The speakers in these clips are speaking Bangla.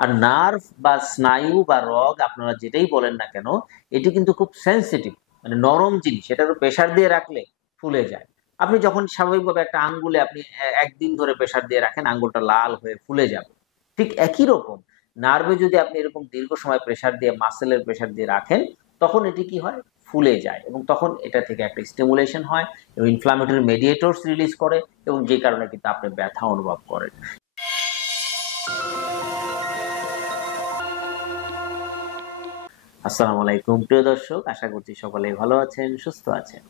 আর নার্ভ বা স্নায়ু বা রগ আপনারা যেটাই বলেন না কেন, এটি কিন্তু খুব সেনসিটিভ, মানে নরম জিনিস। এটার প্রেসার দিয়ে রাখলে ফুলে যায়। আপনি যখন স্বাভাবিকভাবে একটা আঙ্গুলে আপনি একদিন ধরে প্রেসার দিয়ে রাখেন, আঙ্গুলটা লাল হয়ে ফুলে যাবে। ঠিক একই রকম নার্ভে যদি আপনি এরকম দীর্ঘ সময় প্রেসার দিয়ে, মাসেলের প্রেসার দিয়ে রাখেন, তখন এটি কি হয়, ফুলে যায়। এবং তখন এটা থেকে একটা স্টিমুলেশন হয় এবং ইনফ্লামেটরি মেডিয়েটরস রিলিজ করে, এবং যে কারণে কিন্তু আপনি ব্যথা অনুভব করেন। আসসালামু আলাইকুম প্রিয় দর্শক, আশা করছি সকলে ভালো আছেন, সুস্থ আছেন।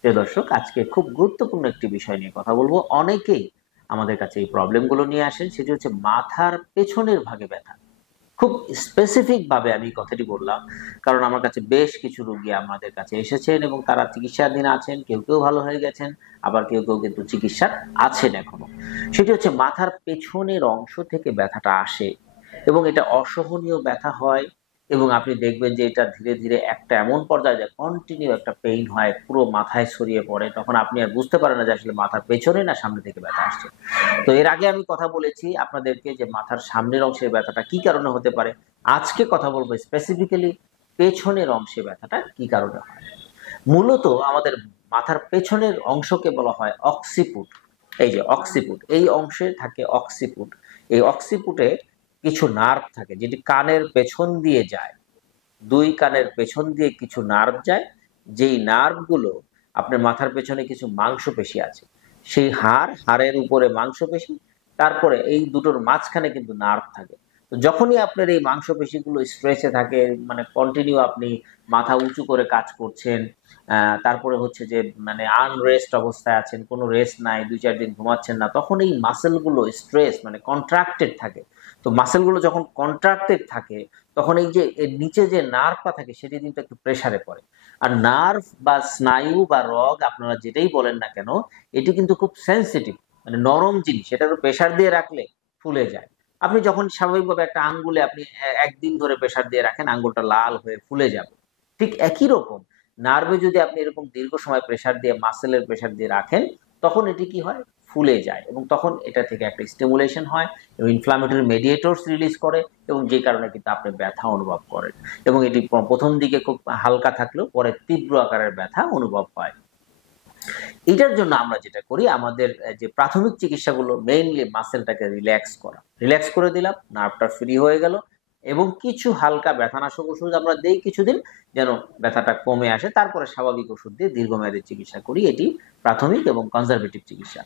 প্রিয় দর্শক, আজকে খুব গুরুত্বপূর্ণ একটি বিষয় নিয়ে কথা বলবো। অনেকেই আমাদের কাছে এই প্রবলেমগুলো নিয়ে আসেন, সেটি হচ্ছে মাথার পেছনের ভাগে ব্যথা। খুব স্পেসিফিক ভাবে আমি কথাটি বললাম, কারণ আমার কাছে বেশ কিছু রোগী আমাদের কাছে এসেছেন এবং তারা চিকিৎসাধীন আছেন। কেউ কেউ ভালো হয়ে গেছেন, আবার কেউ কেউ কিন্তু চিকিৎসা আছেন এখনো। সেটি হচ্ছে মাথার পেছনের অংশ থেকে ব্যথাটা আসে এবং এটা অসহনীয় ব্যথা হয়। এবং আপনি দেখবেন যে এটা ধীরে ধীরে একটা এমন পর্যায়ে যায়, কন্টিনিউ একটা পেইন হয়, পুরো মাথায় ছড়িয়ে পড়ে। তখন আপনি আর বুঝতে পারেন না যে আসলে মাথার পেছনে না সামনে থেকে ব্যথা আসছে। তো এর আগে আমি কথা বলেছি আপনাদেরকে যে মাথার সামনের অংশের ব্যথাটা কি কারণে হতে পারে। আজকে কথা বলবো স্পেসিফিক্যালি পেছনের অংশে ব্যথাটা কি কারণে হয়। মূলত আমাদের মাথার পেছনের অংশকে বলা হয় অক্সিপুট। এই যে অক্সিপুট, এই অংশে থাকে অক্সিপুট। এই অক্সিপুটে কিছু নার্ভ থাকে যেটি কানের পেছন দিয়ে যায়। দুই কানের পেছন দিয়ে কিছু নার্ভ যায়, যেই নার্ভগুলো আপনার মাথার পেছনে কিছু মাংসপেশি আছে, সেই হাড়ের উপরে মাংসপেশি, তারপরে এই দুটোর মাঝখানে কিন্তু নার্ভ থাকে। তো যখনই আপনার এই মাংসপেশিগুলো স্ট্রেচে থাকে, মানে কন্টিনিউ আপনি মাথা উঁচু করে কাজ করছেন, তারপরে হচ্ছে যে মানে আনরেস্ট অবস্থায় আছেন, কোনো রেস্ট নাই, 2-4 দিন ঘুমাচ্ছেন না, তখন এই মাসেলগুলো স্ট্রেস মানে কন্ট্রাক্টেড থাকে। তো মাসেলগুলো যখন কন্ট্রাক্টেড থাকে, তখন এই যে এর নিচে যে নার্ভটা থাকে সেটি কিন্তু একটু প্রেসারে পড়ে। আর নার্ভ বা স্নায়ু বা রগ আপনারা যেটাই বলেন না কেন, এটি কিন্তু খুব সেনসিটিভ, মানে নরম জিনিস। এটার প্রেসার দিয়ে রাখলে ফুলে যায়। আপনি যখন স্বাভাবিকভাবে একটা আঙ্গুলে আপনি একদিন ধরে প্রেসার দিয়ে রাখেন, আঙ্গুলটা লাল হয়ে ফুলে যাবে। ঠিক একই রকম নার্ভে যদি আপনি এরকম দীর্ঘ সময় প্রেসার দিয়ে, মাসেলের প্রেসার দিয়ে রাখেন, তখন এটি কি হয়, ফুলে যায়। এবং তখন এটা থেকে একটা স্টিমুলেশন হয় এবং ইনফ্লামেটরি মেডিয়েটরস রিলিজ করে, এবং যে কারণে কিন্তু আপনি ব্যথা অনুভব করেন। এবং এটি প্রথম দিকে খুব হালকা থাকলেও পরে তীব্র আকারের ব্যথা অনুভব হয়। এটার জন্য আমরা যেটা করি, আমাদের যে প্রাথমিক চিকিৎসাগুলো মেইনলি মাসেলটাকে রিল্যাক্স করে দিলাম, নার্ভটা ফ্রি হয়ে গেল, এবং কিছু হালকা ব্যথানাশক ওষুধ আমরা দেই কিছুদিন, যেন ব্যথাটা কমে আসে। তারপরে স্বাভাবিক ওষুধ দিয়ে দীর্ঘমেয়াদী চিকিৎসা করি। এটি প্রাথমিক এবং কনজারভেটিভ চিকিৎসা।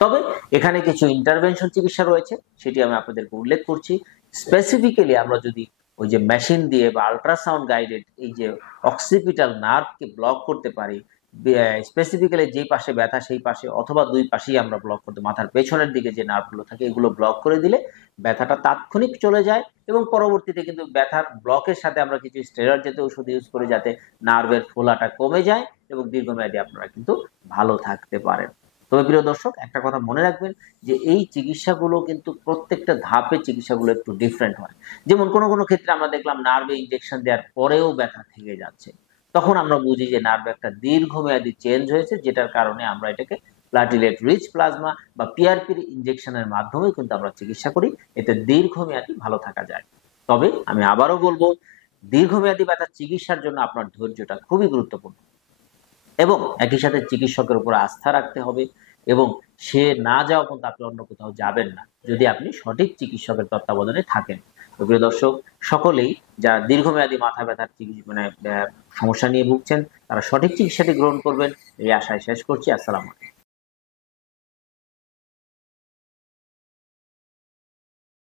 তবে এখানে কিছু ইন্টারভেনশন চিকিৎসা রয়েছে, সেটি আমি আপনাদেরকে উল্লেখ করছি। স্পেসিফিক্যালি আমরা যদি ওই যে মেশিন দিয়ে বা আল্ট্রাসাউন্ড গাইডেড এই যে অক্সিপিটাল নার্ভকে ব্লক করতে পারি, স্পেসিফিক্যালি যেই পাশে ব্যথা সেই পাশে অথবা দুই পাশেই আমরা ব্লক করতে, মাথার পেছনের দিকে যে নার্ভগুলো থাকে এগুলো ব্লক করে দিলে ব্যথাটা তাৎক্ষণিক চলে যায়। এবং পরবর্তীতে কিন্তু ব্যথার ব্লকের সাথে আমরা কিছু স্টেরয়েড জাতীয় ওষুধ ইউজ করি, যাতে নার্ভের ফোলাটা কমে যায় এবং দীর্ঘমেয়াদী আপনারা কিন্তু ভালো থাকতে পারেন। তবে প্রিয় দর্শক, একটা কথা মনে রাখবেন যে এই চিকিৎসাগুলো কিন্তু প্রত্যেকটা ধাপে চিকিৎসাগুলো একটু ডিফারেন্ট হয়। যেমন কোনো কোনো ক্ষেত্রে আমরা দেখলাম নার্ভে ইনজেকশন দেওয়ার পরেও ব্যথা থেকে যাচ্ছে, তখন আমরা বুঝি যে নার্ভে একটা দীর্ঘমেয়াদী চেঞ্জ হয়েছে, যেটার কারণে আমরা এটাকে প্লাটিলেট রিচ প্লাজমা বা পিআরপির ইনজেকশনের মাধ্যমে কিন্তু আমরা চিকিৎসা করি। এতে দীর্ঘমেয়াদী ভালো থাকা যায়। তবে আমি আবারও বলবো, দীর্ঘমেয়াদী ব্যথার চিকিৎসার জন্য আপনার ধৈর্যটা খুবই গুরুত্বপূর্ণ, এবং একই সাথে চিকিৎসকের উপর আস্থা রাখতে হবে। এবং সে না যাওয়া পর্যন্ত আপনি অন্য কোথাও যাবেন না, যদি আপনি সঠিক চিকিৎসকের তত্ত্বাবধানে থাকেন। তো প্রিয় দর্শক, সকলেই যারা দীর্ঘমেয়াদী মাথা ব্যথার সমস্যা নিয়ে ভুগছেন, তারা সঠিক চিকিৎসাটি গ্রহণ করবেন, এই আশায় শেষ করছি। আসসালামু আলাইকুম।